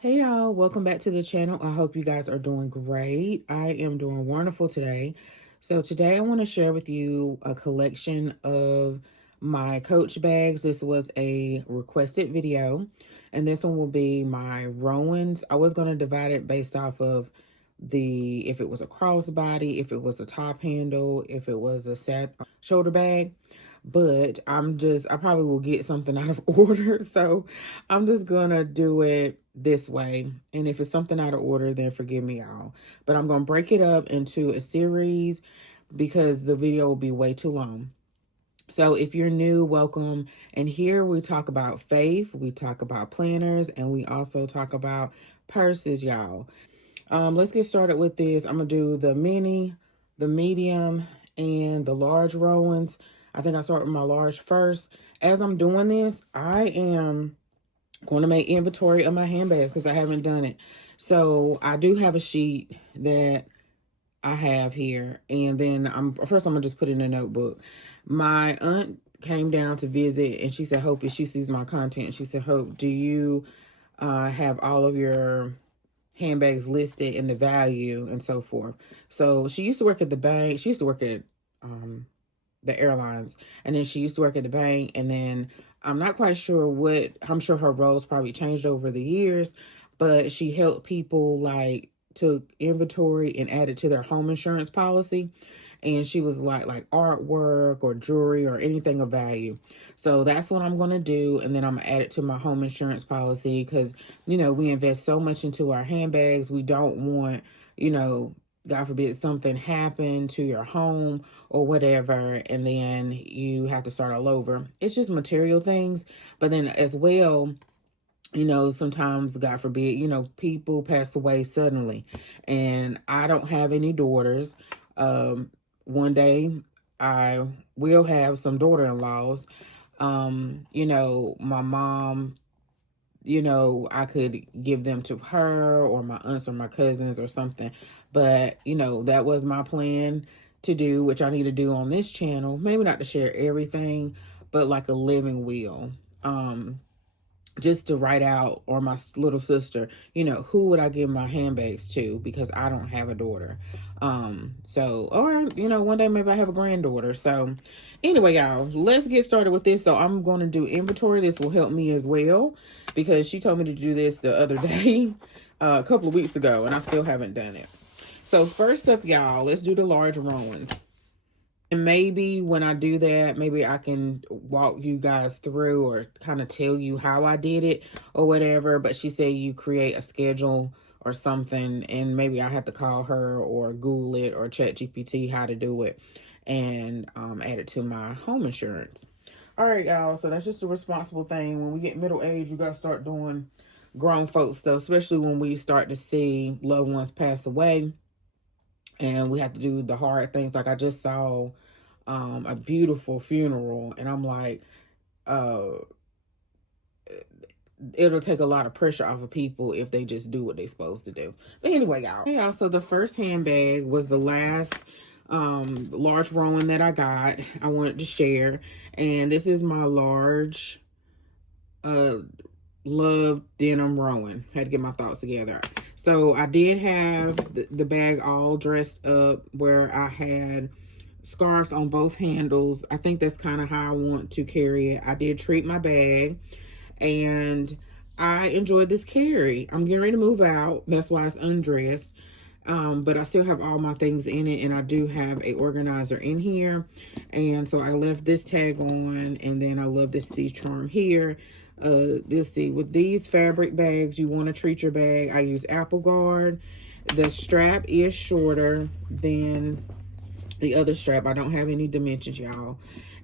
Hey y'all, welcome back to the channel. I hope you guys are doing great. I am doing wonderful today. So today I want to share with you a collection of my Coach bags. This was a requested video, and this one will be my Rowans. I was going to divide it based off of if it was a crossbody, if it was a top handle, if it was a shoulder bag. But I probably will get something out of order. So I'm just gonna do it this way. And if it's something out of order, then forgive me, y'all. But I'm gonna break it up into a series because the video will be way too long. So if you're new, welcome. And here we talk about faith, we talk about planners, and we also talk about purses, y'all. Let's get started with this. I'm gonna do the mini, the medium, and the large Rowans. I think I start with my large first. As I'm doing this, I am going to make inventory of my handbags because I haven't done it. So I do have a sheet that I have here, and then I'm gonna just put it in a notebook. My aunt came down to visit, and she said, "Hope, if she sees my content, she said, Hope, do you have all of your handbags listed and the value and so forth?" So she used to work at the bank. She used to work at the airlines, and then she used to work at the bank, and then I'm not quite sure I'm sure her roles probably changed over the years, but she helped people like took inventory and added to their home insurance policy. And she was like artwork or jewelry or anything of value. So that's what I'm going to do. And then I'm going to add it to my home insurance policy because, we invest so much into our handbags. We don't want, God forbid, something happened to your home or whatever, and then you have to start all over. It's just material things. But then as well, sometimes, God forbid, people pass away suddenly. And I don't have any daughters. One day I will have some daughter-in-laws. My mom, I could give them to her or my aunts or my cousins or something. But, that was my plan to do, which I need to do on this channel. Maybe not to share everything, but like a living will. Just to write out, or my little sister, who would I give my handbags to, because I don't have a daughter. Or one day maybe I have a granddaughter. So anyway, y'all, let's get started with this. So I'm going to do inventory. This will help me as well because she told me to do this the other day, a couple of weeks ago, and I still haven't done it. So first up, y'all, let's do the large Rowans. And maybe when I do that, maybe I can walk you guys through or kind of tell you how I did it or whatever. But she said you create a schedule or something, and maybe I have to call her or Google it or chat GPT how to do it and add it to my home insurance. All right, y'all. So that's just a responsible thing. When we get middle age, you got to start doing grown folks stuff, especially when we start to see loved ones pass away. And we have to do the hard things. Like I just saw a beautiful funeral, and I'm like, uh, it'll take a lot of pressure off of people if they just do what they're supposed to do. But anyway, y'all. Hey, y'all. So the first handbag was the last large Rowan that I got. I wanted to share, and this is my large love denim Rowan. Had to get my thoughts together. So I did have the bag all dressed up where I had scarves on both handles. I think that's kind of how I want to carry it. I did treat my bag, and I enjoyed this carry. I'm getting ready to move out. That's why it's undressed. But I still have all my things in it, and I do have a organizer in here. And so I left this tag on, and then I love this C charm here. Let's see, with these fabric bags, you want to treat your bag. I use Apple Guard. The strap is shorter than the other strap. I don't have any dimensions, y'all.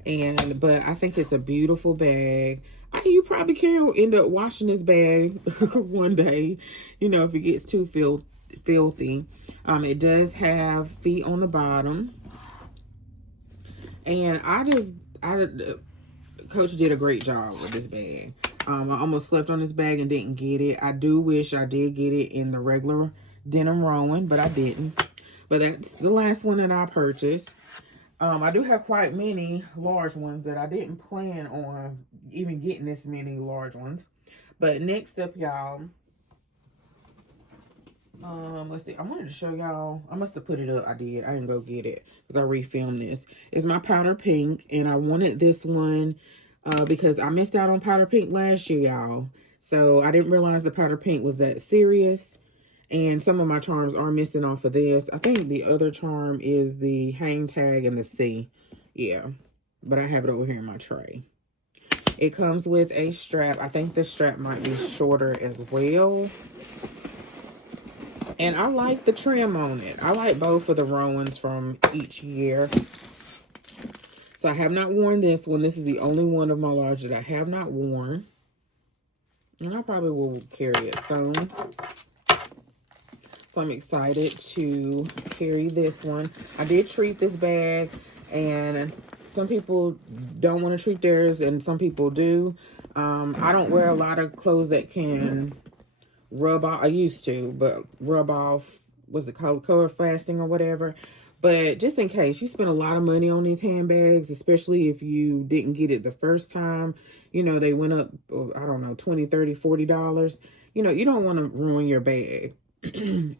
But I think it's a beautiful bag. You probably can end up washing this bag one day, if it gets too filthy. It does have feet on the bottom. And Coach did a great job with this bag. I almost slept on this bag and didn't get it. I do wish I did get it in the regular denim Rowan, but I didn't. But that's the last one that I purchased. I do have quite many large ones that I didn't plan on even getting this many large ones. But next up, y'all, Let's see. I wanted to show y'all. I must have put it up. I did. I didn't go get it because I refilmed this. It's my powder pink, and I wanted this one because I missed out on powder pink last year, y'all. So I didn't realize the powder pink was that serious. And some of my charms are missing off of this. I think the other charm is the hang tag and the C. Yeah. But I have it over here in my tray. It comes with a strap. I think this strap might be shorter as well. And I like the trim on it. I like both of the Rowans from each year. So I have not worn this one. This is the only one of my large that I have not worn. And I probably will carry it soon. So I'm excited to carry this one. I did treat this bag, and some people don't want to treat theirs, and some people do. I don't wear a lot of clothes that can rub off. I used to, but rub off, what's it called, color fasting or whatever. But just in case, you spend a lot of money on these handbags, especially if you didn't get it the first time. You know, they went up, I don't know, $20, $30, $40. You know, you don't want to ruin your bag.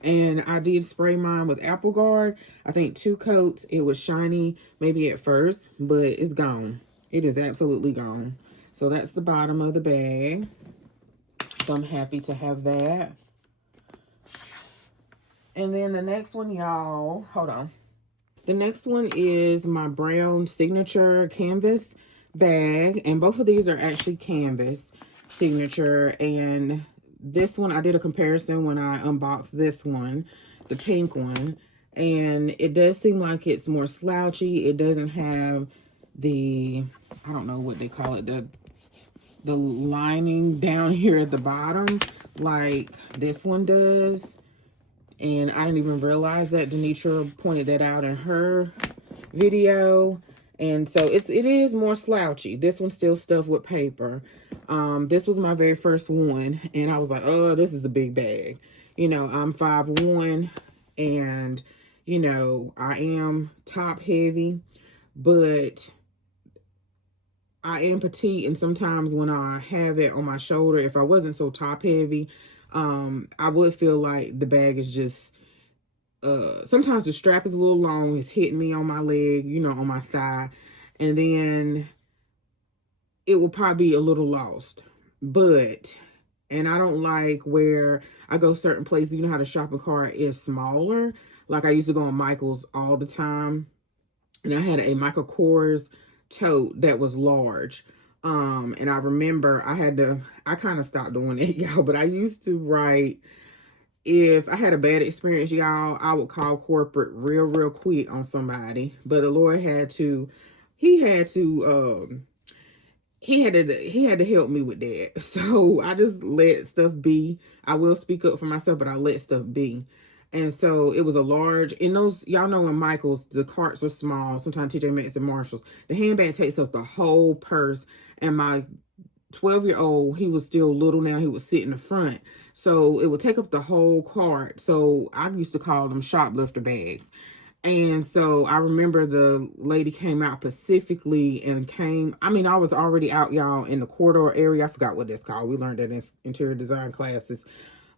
And I did spray mine with Apple Guard. I think 2 coats. It was shiny maybe at first, but it's gone. It is absolutely gone. So that's the bottom of the bag. So I'm happy to have that. And then the next one, y'all, hold on. The next one is my brown signature canvas bag. And both of these are actually canvas signature. And this one, I did a comparison when I unboxed this one, the pink one. And it does seem like it's more slouchy. It doesn't have the, I don't know what they call it, the lining down here at the bottom like this one does. And I didn't even realize that. Denitra pointed that out in her video. And so it is more slouchy. This one's still stuffed with paper. This was my very first one, and I was like, oh, this is a big bag. You know, I'm 5'1", and you know, I am top heavy, but I am petite, and sometimes when I have it on my shoulder, if I wasn't so top heavy, I would feel like the bag is just, sometimes the strap is a little long. It's hitting me on my leg, you know, on my thigh. And then it will probably be a little lost. But, and I don't like where I go certain places, you know how the shopping cart is smaller. Like I used to go on Michael's all the time. And I had a Michael Kors tote that was large. And I remember I kind of stopped doing it, y'all, but I used to write, if I had a bad experience, y'all, I would call corporate real quick on somebody. But the Lord he had to help me with that. So I just let stuff be. I will speak up for myself, but I let stuff be. And so it was a large, in those, y'all know in Michael's, the carts are small, sometimes TJ Maxx and Marshalls. The handbag takes up the whole purse. And my 12-year-old, he was still little now, he would sit in the front. So it would take up the whole cart. So I used to call them shoplifter bags. And so I remember the lady came out specifically and I was already out, y'all, in the corridor area. I forgot what that's called. We learned that in interior design classes.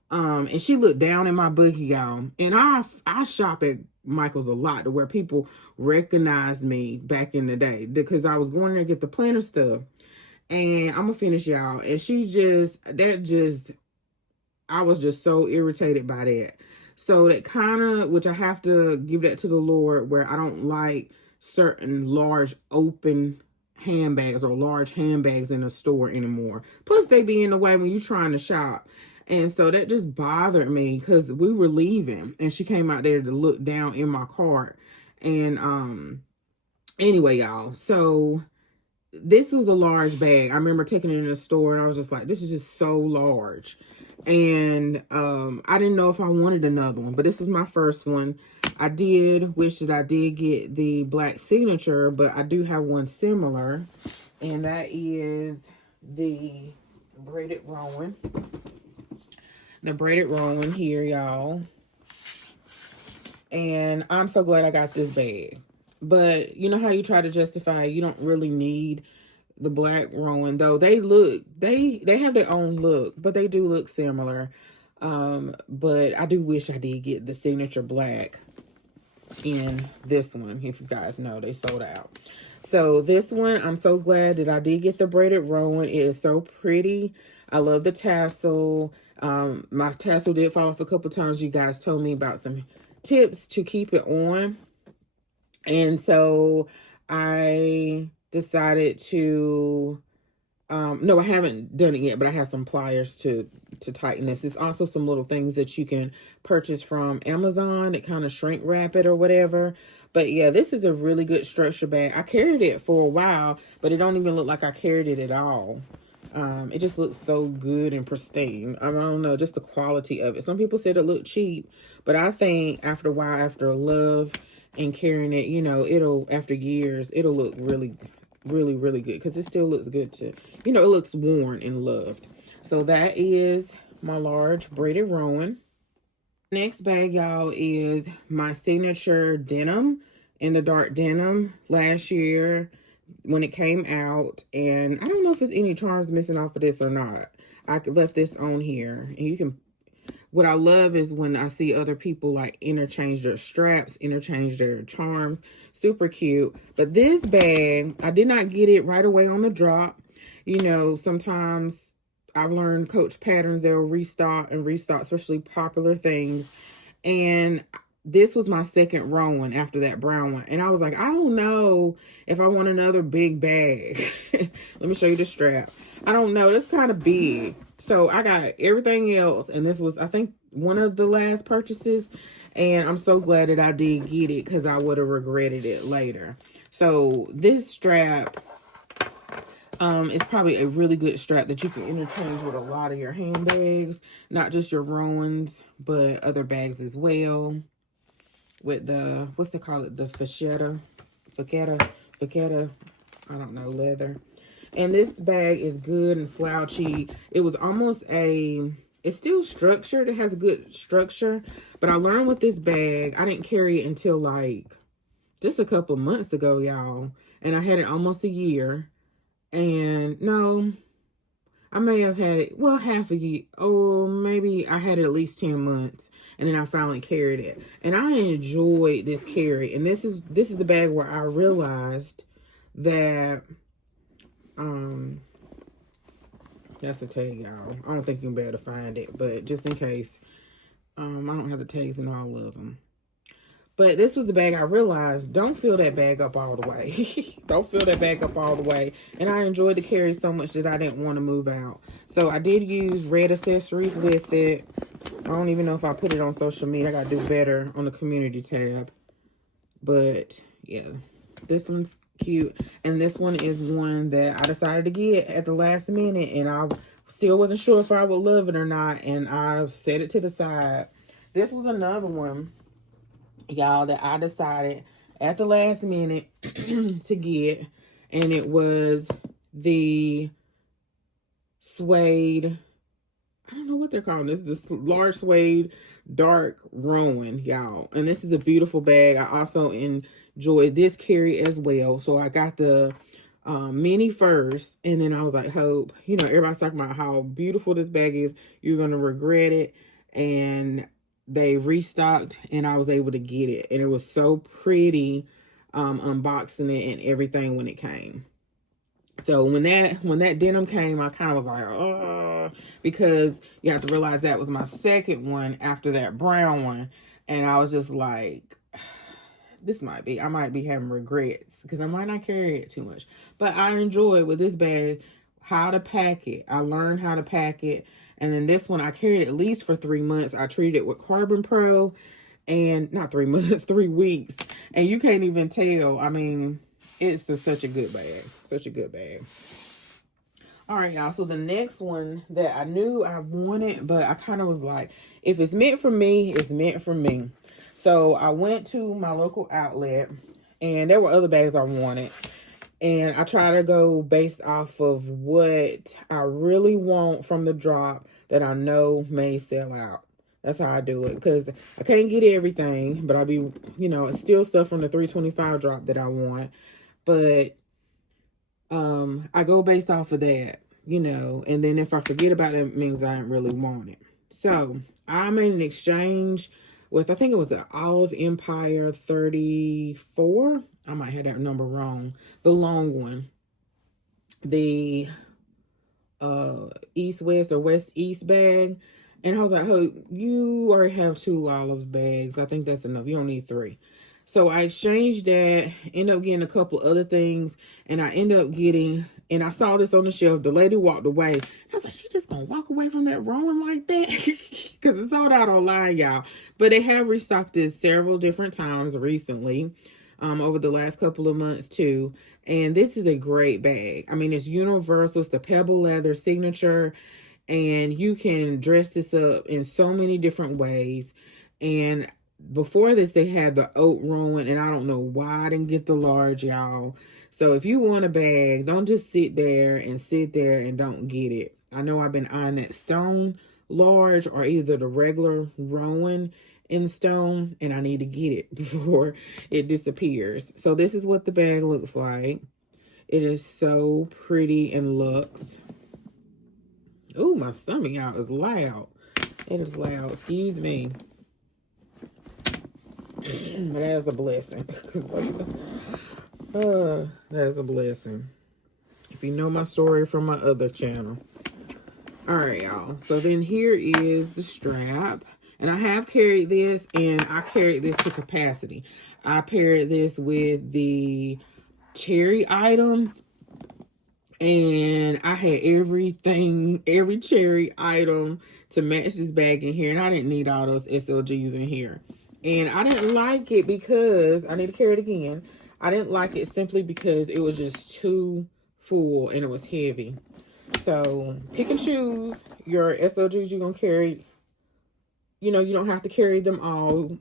And she looked down in my buggy, y'all. And I shop at Michael's a lot to where people recognized me back in the day because I was going there to get the planner stuff. And I'm gonna finish, y'all. And I was just so irritated by that. So that kind of, which I have to give that to the Lord, where I don't like certain large open handbags or large handbags in a store anymore. Plus they be in the way when you're trying to shop. And so that just bothered me because we were leaving and she came out there to look down in my cart. And anyway, y'all, so this was a large bag. I remember taking it in the store and I was just like, this is just so large. And I didn't know if I wanted another one, but this is my first one. I did wish that I did get the black signature, but I do have one similar, and that is the Braided Rowan. The Braided Rowan here, y'all. And I'm so glad I got this bag. But you know how you try to justify you don't really need the black Rowan, though they have their own look, but they do look similar. But I do wish I did get the signature black in this one. If you guys know, they sold out. So this one, I'm so glad that I did get the Braided Rowan. It is so pretty. I love the tassel. My tassel did fall off a couple times. You guys told me about some tips to keep it on. And so I decided to no, I haven't done it yet, but I have some pliers to tighten this. There's also some little things that you can purchase from Amazon that kind of shrink wrap it or whatever. But yeah, this is a really good structure bag. I carried it for a while, but it don't even look like I carried it at all. It just looks so good and pristine. I don't know, just the quality of it. Some people said it looked cheap, but I think after a while, after love and carrying it, you know, it'll, after years, it'll look really good, because it still looks good to, you know, it looks worn and loved. So that is my large Braided Rowan. Next bag, y'all, is my signature denim in the dark denim last year when it came out. And I don't know if there's any charms missing off of this or not. I left this on here, and you can, what I love is when I see other people like interchange their straps, interchange their charms. Super cute. But this bag, I did not get it right away on the drop. You know, sometimes I've learned Coach patterns, they'll restock and restock, especially popular things. And this was my second Rowan after that brown one. And I was like, I don't know if I want another big bag. Let me show you the strap. I don't know. It's kind of big. So I got everything else. And this was, I think, one of the last purchases. And I'm so glad that I did get it, because I would have regretted it later. So this strap is probably a really good strap that you can interchange with a lot of your handbags. Not just your Rowans, but other bags as well. With the, what's they call it? The facetta, I don't know, leather. And this bag is good and slouchy. It was almost a, it's still structured. It has a good structure. But I learned with this bag, I didn't carry it until like just a couple months ago, y'all. And I had it almost a year. And no, I may have had it, well, half a year, or maybe I had it at least 10 months, and then I finally carried it. And I enjoyed this carry. And this is the bag where I realized that, that's the tag, y'all. I don't think you'll be able to find it, but just in case, I don't have the tags in all of them. But this was the bag I realized, don't fill that bag up all the way. Don't fill that bag up all the way. And I enjoyed the carry so much that I didn't want to move out. So I did use red accessories with it. I don't even know if I put it on social media. I got to do better on the community tab. But yeah, this one's cute. And this one is one that I decided to get at the last minute. And I still wasn't sure if I would love it or not. And I set it to the side. This was another one, y'all, that I decided at the last minute to get, and it was the suede, I don't know what they're calling this large suede dark Rowan, y'all. And this is a beautiful bag. I also enjoyed this carry as well. So I got the mini first, and then I was like, hope, you know, everybody's talking about how beautiful this bag is, you're gonna regret it. And they restocked, and I was able to get it, and it was so pretty unboxing it and everything when it came. So when that denim came, I kind of was like, oh, because you have to realize that was my second one after that brown one. And I was just like, I might be having regrets, because I might not carry it too much. But I enjoyed with this bag how to pack it. I learned how to pack it. And then this one, I carried it at least for 3 months. I treated it with Carbon Pro, and not 3 months, 3 weeks. And you can't even tell. I mean, it's such a good bag. Such a good bag. All right, y'all. So the next one that I knew I wanted, but I kind of was like, if it's meant for me, it's meant for me. So I went to my local outlet, and there were other bags I wanted. And I try to go based off of what I really want from the drop that I know may sell out. That's how I do it, because I can't get everything, but I'll be, you know, it's still stuff from the 325 drop that I want. But I go based off of that, you know, and then if I forget about it, it means I didn't really want it. So I made an exchange with, I think it was the Olive Empire 34. I might have that number wrong. The long one. The east west or west east bag. And I was like, oh, you already have 2 olives bags. I think that's enough. You don't need 3. So I exchanged that, ended up getting a couple other things, and I ended up getting, and I saw this on the shelf. The lady walked away. I was like, she just gonna walk away from that Rowan like that? Because it's sold out online, y'all. But they have restocked this several different times recently, over the last couple of months too. And this is a great bag. I mean, it's universal. It's the pebble leather signature, and you can dress this up in so many different ways. And before this, they had the oat rowan, and I don't know why I didn't get the large, y'all. So if you want a bag, don't just sit there and don't get it. I know I've been eyeing that stone large or either the regular rowan in stone, and I need to get it before it disappears. So this is what the bag looks like. It is so pretty and luxe. Oh, my stomach out is loud. It is loud. Excuse me. But that is a blessing. That is a blessing. If you know my story from my other channel. All right, y'all. So then here is the strap. And I have carried this, and I carried this to capacity. I paired this with the cherry items, and I had everything, every cherry item to match this bag in here, and I didn't need all those SLGs in here. And I didn't like it because, I need to carry it again. I didn't like it simply because it was just too full and it was heavy. So pick and choose your SLGs you're going to carry. You know, you don't have to carry them all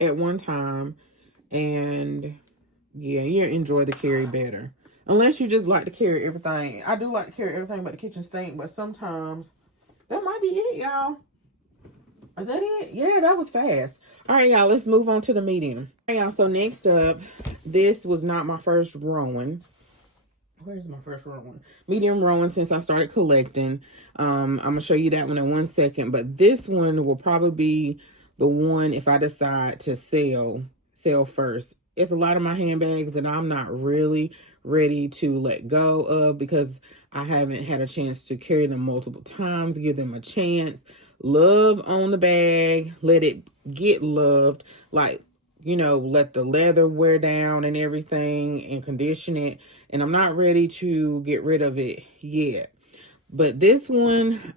at one time. And yeah, you enjoy the carry better. Unless you just like to carry everything. I do like to carry everything but the kitchen sink, but sometimes that might be it, y'all. Is that it? Yeah, that was fast. All right, y'all, let's move on to the medium. All right, y'all, so next up, this was not my first Rowan. Where's my first Rowan? Medium Rowan since I started collecting. I'm going to show you that one in 1 second, but this one will probably be the one if I decide to sell first. It's a lot of my handbags that I'm not really ready to let go of because I haven't had a chance to carry them multiple times, give them a chance. Love on the bag, let it get loved, like, you know, let the leather wear down and everything and condition it. And I'm not ready to get rid of it yet. But this one,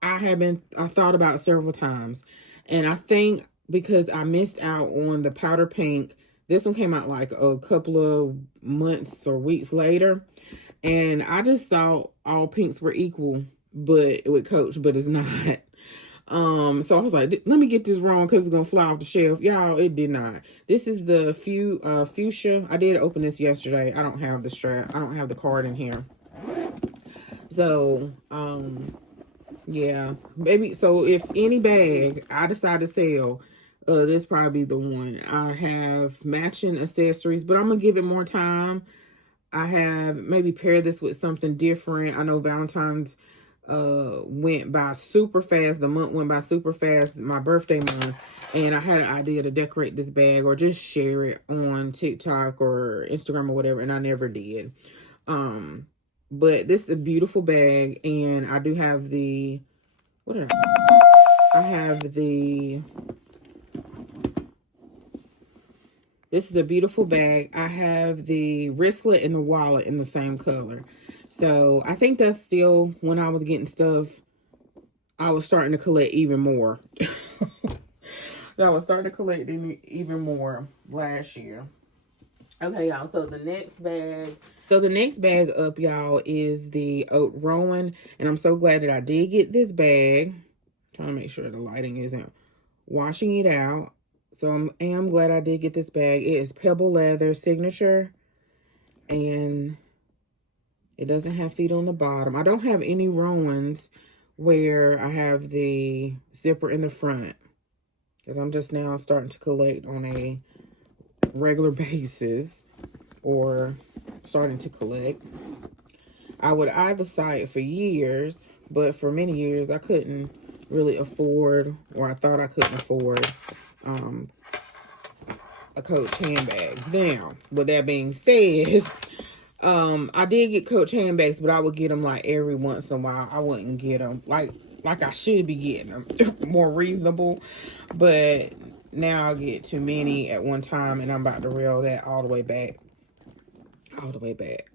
I thought about several times. And I think because I missed out on the powder pink, this one came out like a couple of months or weeks later. And I just thought all pinks were equal, but with Coach, but it's not. So I was like, let me get this wrong because it's gonna fly off the shelf. Y'all, it did not. This is the fuchsia. I did open this yesterday. I don't have the strap. I don't have the card in here. So, yeah, maybe. So if any bag I decide to sell, this probably the one. I have matching accessories, but I'm gonna give it more time. I have maybe pair this with something different. I know Valentine's went by super fast. The month went by super fast, my birthday month, and I had an idea to decorate this bag or just share it on TikTok or Instagram or whatever, and I never did. But this is a beautiful bag, and I do have the, what did I have the, this is a beautiful bag. I have the wristlet and the wallet in the same color. So I think that's still when I was getting stuff, I was starting to collect even more. I was starting to collect even more last year. Okay, y'all. So the next bag. So the next bag up, y'all, is the Oat Rowan. And I'm so glad that I did get this bag. Trying to make sure the lighting isn't washing it out. So I am glad I did get this bag. It is pebble leather signature. And it doesn't have feet on the bottom. I don't have any Rowans where I have the zipper in the front, because I'm just now starting to collect on a regular basis, or starting to collect. I would either side for years, but for many years I couldn't really afford, or I thought I couldn't afford, a Coach handbag. Now, with that being said, I did get Coach handbags, but I would get them like every once in a while. I wouldn't get them like I should be getting them more reasonable. But now I get too many at one time, and I'm about to reel that all the way back, all the way back.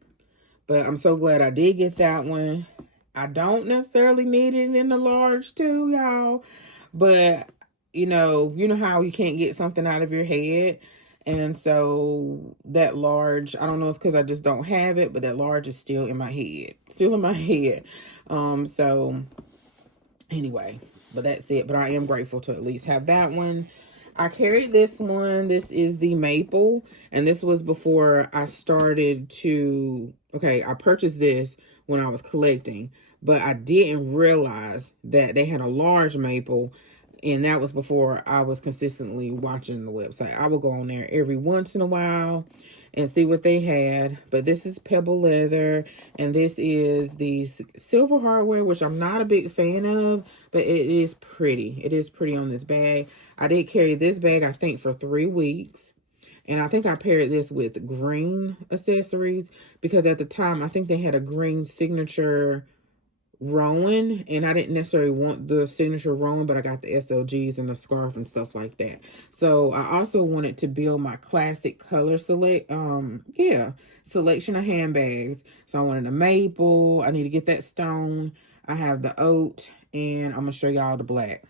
But I'm so glad I did get that one. I don't necessarily need it in the large too, y'all. But you know how you can't get something out of your head. And so that large, I don't know, it's because I just don't have it, but that large is still in my head. Still in my head. So anyway, but that's it. But I am grateful to at least have that one. I carried this one. This is the maple, and this was before I started to, okay, I purchased this when I was collecting, but I didn't realize that they had a large maple, and that was before I was consistently watching the website. I would go on there every once in a while and see what they had. But this is pebble leather, and this is the silver hardware, which I'm not a big fan of, but it is pretty. It is pretty on this bag. I did carry this bag, I think, for 3 weeks. And I think I paired this with green accessories because at the time, I think they had a green signature Rowan, and I didn't necessarily want the signature Rowan, but I got the SLGs and the scarf and stuff like that. So I also wanted to build my classic color selection of handbags. So I wanted a maple. I need to get that stone. I have the oat, and I'm gonna show y'all the black.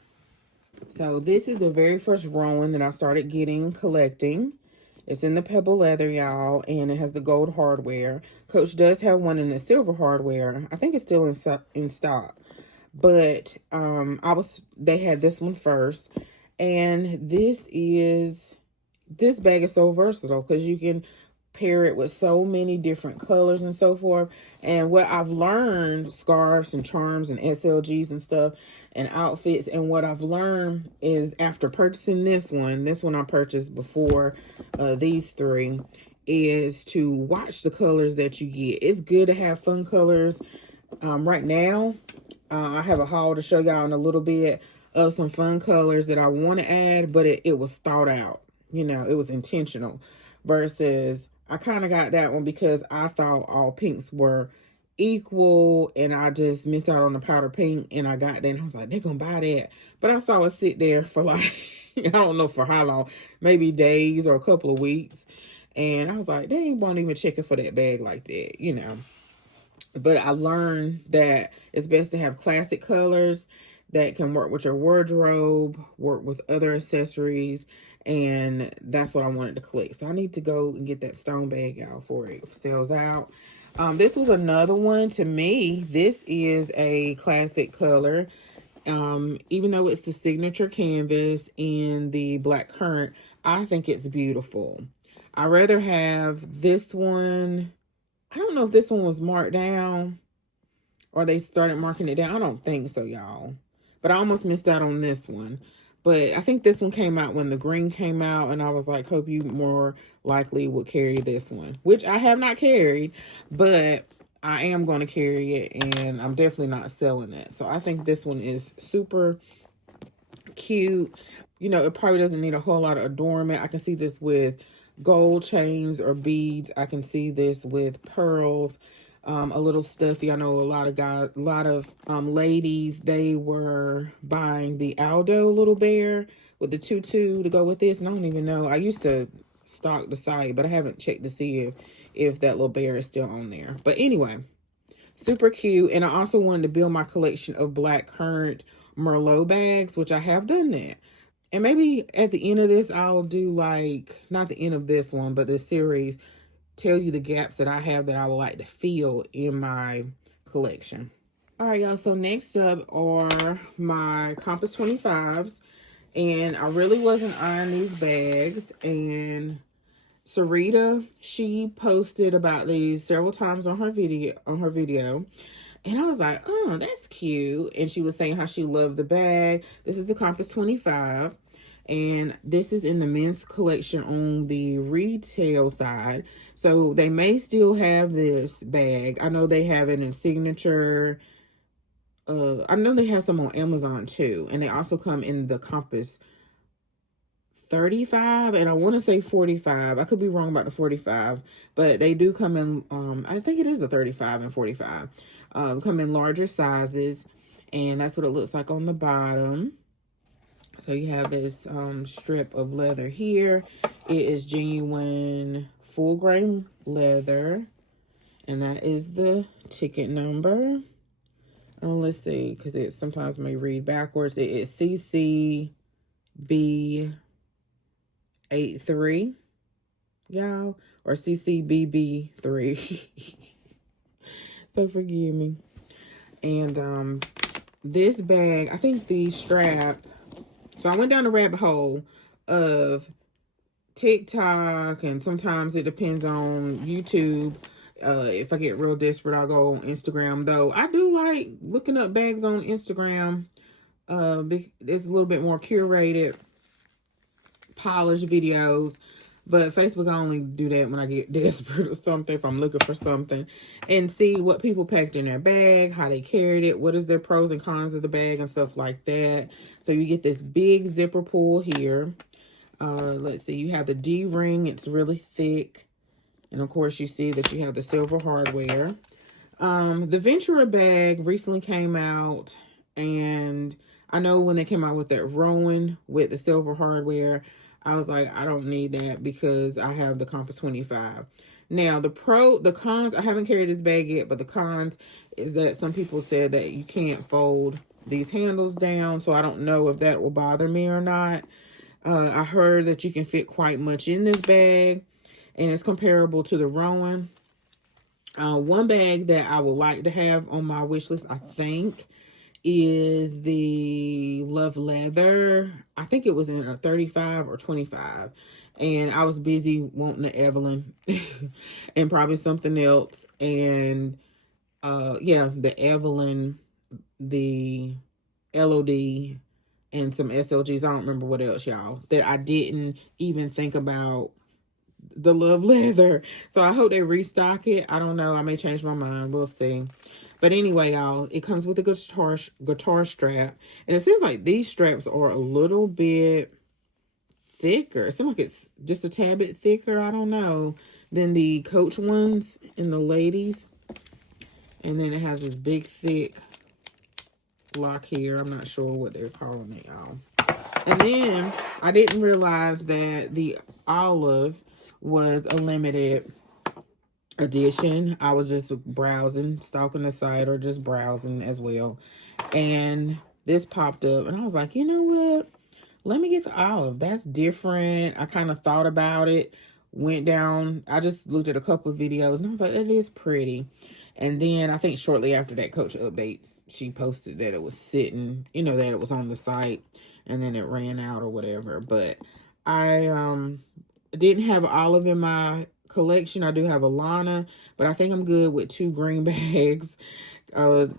So this is the very first Rowan that I started collecting. It's in the pebble leather, y'all, and it has the gold hardware. Coach does have one in the silver hardware. I think it's still in stock. But they had this one first. And this bag is so versatile because you can pair it with so many different colors and so forth. And what I've learned, scarves and charms and SLGs and stuff and outfits, and what I've learned is after purchasing this one I purchased before these three, is to watch the colors that you get. It's good to have fun colors. Right now, I have a haul to show y'all in a little bit of some fun colors that I want to add, but it was thought out. It was intentional. Versus, I kind of got that one because I thought all pinks were equal, and I just missed out on the powder pink, and I got that, and I was like, they're going to buy that. But I saw it sit there for like, I don't know for how long, maybe days or a couple of weeks. And I was like, they ain't won't even check it for that bag like that. But I learned that it's best to have classic colors that can work with your wardrobe, work with other accessories, and that's what I wanted to collect. So I need to go and get that stone bag out before it sells out. This was another one. To me, this is a classic color. Even though it's the signature canvas in the black currant, I think it's beautiful. I rather have this one. I don't know if this one was marked down or they started marking it down. I don't think so, y'all. But I almost missed out on this one. But I think this one came out when the green came out, and I was like, hope you more likely would carry this one, which I have not carried, but I am going to carry it, and I'm definitely not selling it. So I think this one is super cute. It probably doesn't need a whole lot of adornment. I can see this with gold chains or beads. I can see this with pearls, a little stuffy. I know a lot of ladies, they were buying the Aldo little bear with the tutu to go with this. And I don't even know. I used to stalk the site, but I haven't checked to see if that little bear is still on there. But anyway, super cute. And I also wanted to build my collection of black currant Merlot bags, which I have done that. And maybe at the end of this, I'll do like, not the end of this one, but this series, tell you the gaps that I have that I would like to fill in my collection. All right, y'all. So next up are my Compass 25s. And I really wasn't eyeing these bags. And Sarita, she posted about these several times on her video. And I was like, oh, that's cute. And she was saying how she loved the bag. This is the Compass 25. And this is in the men's collection on the retail side. So they may still have this bag. I know they have it in signature, I know they have some on Amazon too, and they also come in the compass 35, and I want to say 45. I could be wrong about the 45, but they do come in, I think it is the 35 and 45. Come in larger sizes, and that's what it looks like on the bottom. So you have this strip of leather here. It is genuine full grain leather, and that is the ticket number. Let's see, because it sometimes may read backwards. It is CCB83, y'all, or CCBB3. So forgive me. And this bag, I think the strap. So I went down the rabbit hole of TikTok, and sometimes it depends on YouTube. If I get real desperate, I'll go on Instagram. Though I do like looking up bags on Instagram. It's a little bit more curated, polished videos. But Facebook, I only do that when I get desperate or something, if I'm looking for something. And see what people packed in their bag, how they carried it, what is their pros and cons of the bag and stuff like that. So you get this big zipper pull here. Let's see, you have the D-ring. It's really thick. And of course, you see that you have the silver hardware. The Ventura bag recently came out. And I know when they came out with that Rowan with the silver hardware, I was like, I don't need that because I have the Compass 25. Now, the cons, I haven't carried this bag yet, but the cons is that some people said that you can't fold these handles down. So I don't know if that will bother me or not. I heard that you can fit quite much in this bag, and it's comparable to the Rowan. One bag that I would like to have on my wish list, I think, is the Love Leather. I think it was in a 35 or 25. And I was busy wanting the Evelyn and probably something else. And yeah, the Evelyn, the LOD, and some SLGs. I don't remember what else, y'all, that I didn't even think about the Love Leather. So I hope they restock it. I don't know. I may change my mind. We'll see. But anyway, y'all, it comes with a guitar strap. And it seems like these straps are a little bit thicker. It seems like it's just a tad bit thicker, I don't know, than the Coach ones in the ladies. And then it has this big, thick lock here. I'm not sure what they're calling it, y'all. And then I didn't realize that the olive was a limited edition. I was just browsing, stalking the site, or just browsing as well. And this popped up, and I was like, you know what? Let me get the olive. That's different. I kind of thought about it, went down. I just looked at a couple of videos, and I was like, that is pretty. And then I think shortly after that Coach updates, she posted that it was sitting, you know, that it was on the site, and then it ran out or whatever. But I didn't have olive in my collection. I do have a Lana, but I think I'm good with two green bags. So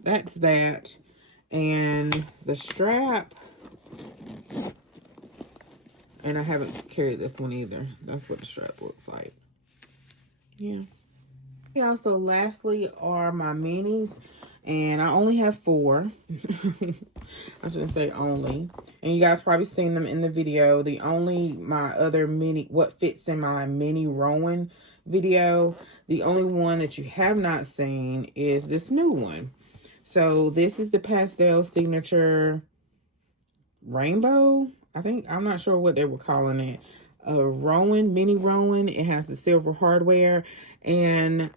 that's that. And the strap, and I haven't carried this one either. That's what the strap looks like. Yeah. Also, lastly are my minis, and I only have 4. I shouldn't say only. And you guys probably seen them in the video. My other mini, what fits in my mini Rowan video, the only one that you have not seen is this new one. So this is the pastel signature rainbow. I'm not sure what they were calling it. A Rowan, mini Rowan. It has the silver hardware. And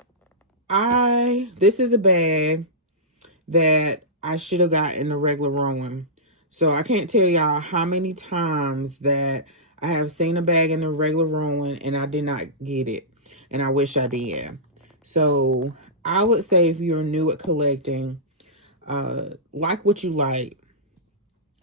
this is a bag that I should have gotten a regular Rowan. So I can't tell y'all how many times that I have seen a bag in a regular Rowan and I did not get it. And I wish I did. So I would say if you're new at collecting, like what you like.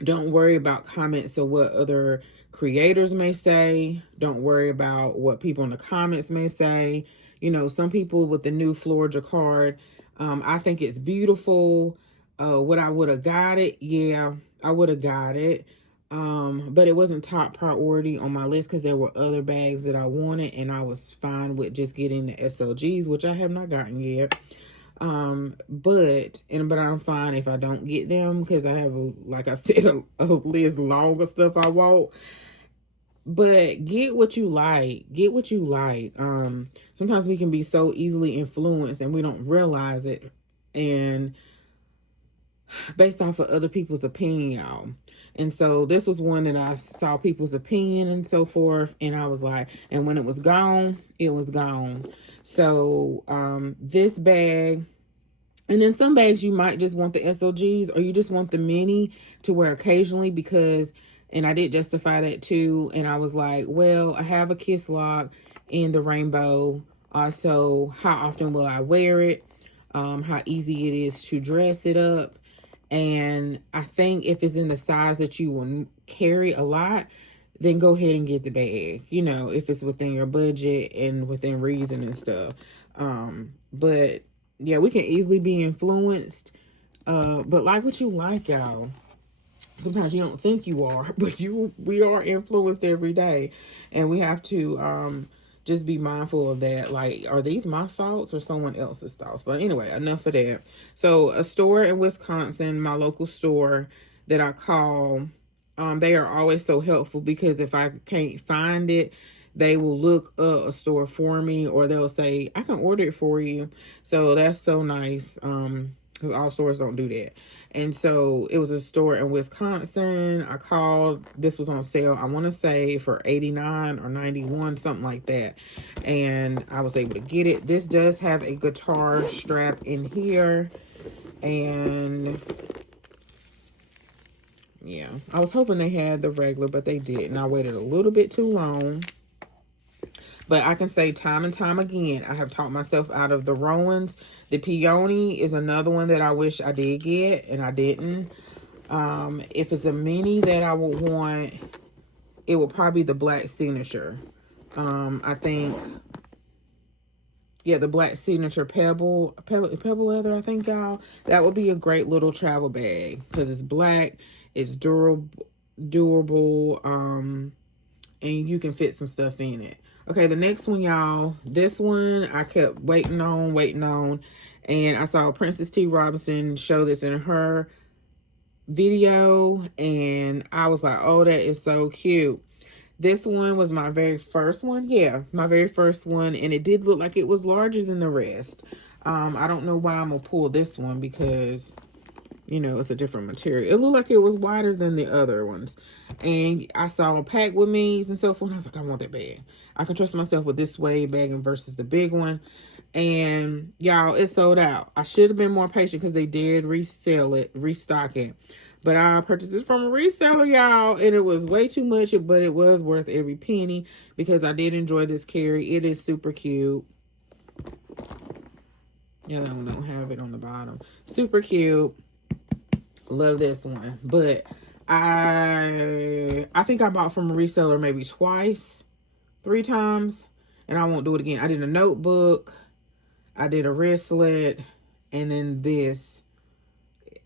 Don't worry about comments of what other creators may say. Don't worry about what people in the comments may say. You know, some people with the new Flora Jacquard, I think it's beautiful. What I would have got it, yeah, I would have got it. But it wasn't top priority on my list because there were other bags that I wanted, and I was fine with just getting the SLGs, which I have not gotten yet. But I'm fine if I don't get them, because I have, like I said, a list long of stuff I want. But get what you like. Get what you like. Sometimes we can be so easily influenced and we don't realize it. And based off of other people's opinion, y'all. And so this was one that I saw people's opinion and so forth. And I was like, and when it was gone, it was gone. So this bag, and then some bags you might just want the SOGs, or you just want the mini to wear occasionally, because, and I did justify that too. And I was like, well, I have a kiss lock in the rainbow. Also, how often will I wear it? How easy it is to dress it up. And I think if it's in the size that you will carry a lot, then go ahead and get the bag, if it's within your budget and within reason and stuff. But yeah, we can easily be influenced. But like what you like, y'all. Sometimes you don't think you are, but we are influenced every day. And we have to just be mindful of that. Like, are these my thoughts or someone else's thoughts? But anyway, enough of that. So a store in Wisconsin, my local store that I call, they are always so helpful, because if I can't find it, they will look up a store for me, or they'll say, I can order it for you. So that's so nice. Because all stores don't do that. And so it was a store in Wisconsin. I called. This was on sale, I want to say for 89 or 91, something like that. And I was able to get it. This does have a guitar strap in here. And yeah, I was hoping they had the regular, but they didn't. I waited a little bit too long. But I can say time and time again, I have talked myself out of the Rowans. The Peony is another one that I wish I did get, and I didn't. If it's a mini that I would want, it would probably be the black signature. I think, yeah, the black signature pebble leather, I think, y'all. That would be a great little travel bag, because it's black, it's durable, and you can fit some stuff in it. Okay, the next one, y'all. This one I kept waiting on. And I saw Princess T. Robinson show this in her video. And I was like, oh, that is so cute. This one was my very first one. Yeah, my very first one. And it did look like it was larger than the rest. I don't know why I'm going to pull this one, because it's a different material. It looked like it was wider than the other ones. And I saw pack with me's and so forth. And I was like, I want that bag. I can trust myself with this suede bag versus the big one. And y'all, it sold out. I should have been more patient, because they did restock it. But I purchased this from a reseller, y'all. And it was way too much, but it was worth every penny, because I did enjoy this carry. It is super cute. Yeah, that one don't have it on the bottom. Super cute. Love this one. But I think I bought from a reseller maybe twice, 3 times, and I won't do it again. I did a notebook, I did a wristlet, and then this.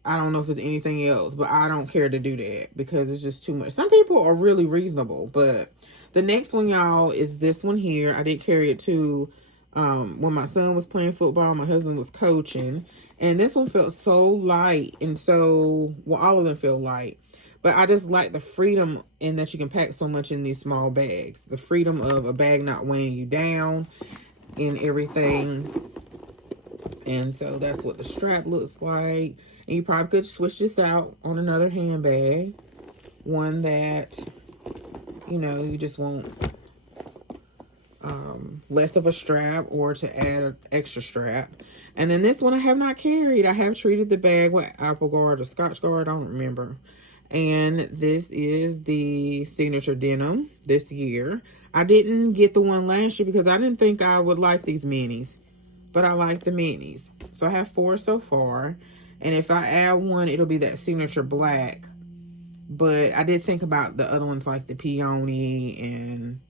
I don't know if there's anything else, but I don't care to do that, because it's just too much. Some people are really reasonable. But the next one, y'all, is this one here. I did carry it to when my son was playing football, my husband was coaching. And this one felt so light. And so, well, all of them feel light. But I just like the freedom in that you can pack so much in these small bags. The freedom of a bag not weighing you down and everything. And so that's what the strap looks like. And you probably could switch this out on another handbag. One that, you just want less of a strap, or to add an extra strap. And then this one I have not carried. I have treated the bag with Apple Guard or Scotch Guard, I don't remember. And this is the signature denim this year. I didn't get the one last year because I didn't think I would like these minis, but I like the minis. So I have 4 so far. And if I add one, it'll be that signature black. But I did think about the other ones, like the peony, and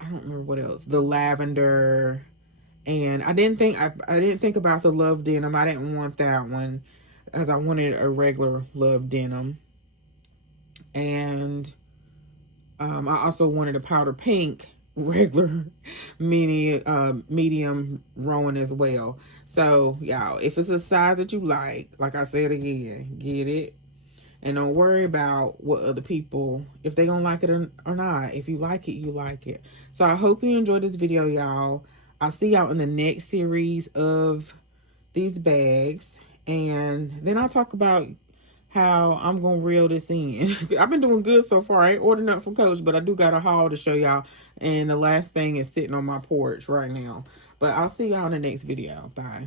I don't remember what else. The lavender. And I didn't think about the love denim. I didn't want that one, as I wanted a regular love denim. And I also wanted a powder pink regular medium Rowan as well. So, y'all, if it's a size that you like I said again, get it. And don't worry about what other people, if they gonna like it or not. If you like it, you like it. So I hope you enjoyed this video, y'all. I'll see y'all in the next series of these bags. And then I'll talk about how I'm gonna reel this in. I've been doing good so far. I ain't ordered nothing from Coach, but I do got a haul to show y'all. And the last thing is sitting on my porch right now. But I'll see y'all in the next video. Bye.